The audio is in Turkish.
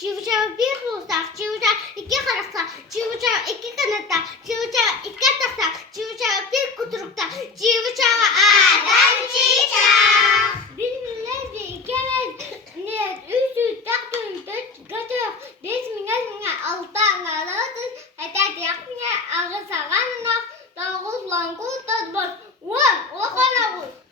Çıыбы-чаабы bir bulsak, çıыбы-чаабы iki karışsak, çıыбы-чаабы iki kanatsa, çıыбы-чаабы iki atasa, çıыбы-чаабы bir kuturukta, çıыбы-чаабы adam çiçek. Bizimlerce ikimiz net, üç, dört, dört, götür, beş mingat, altı, altı, hatta diyak mingat, ağır sağan, dokuz, langul, tadbol, on, o kadar bu.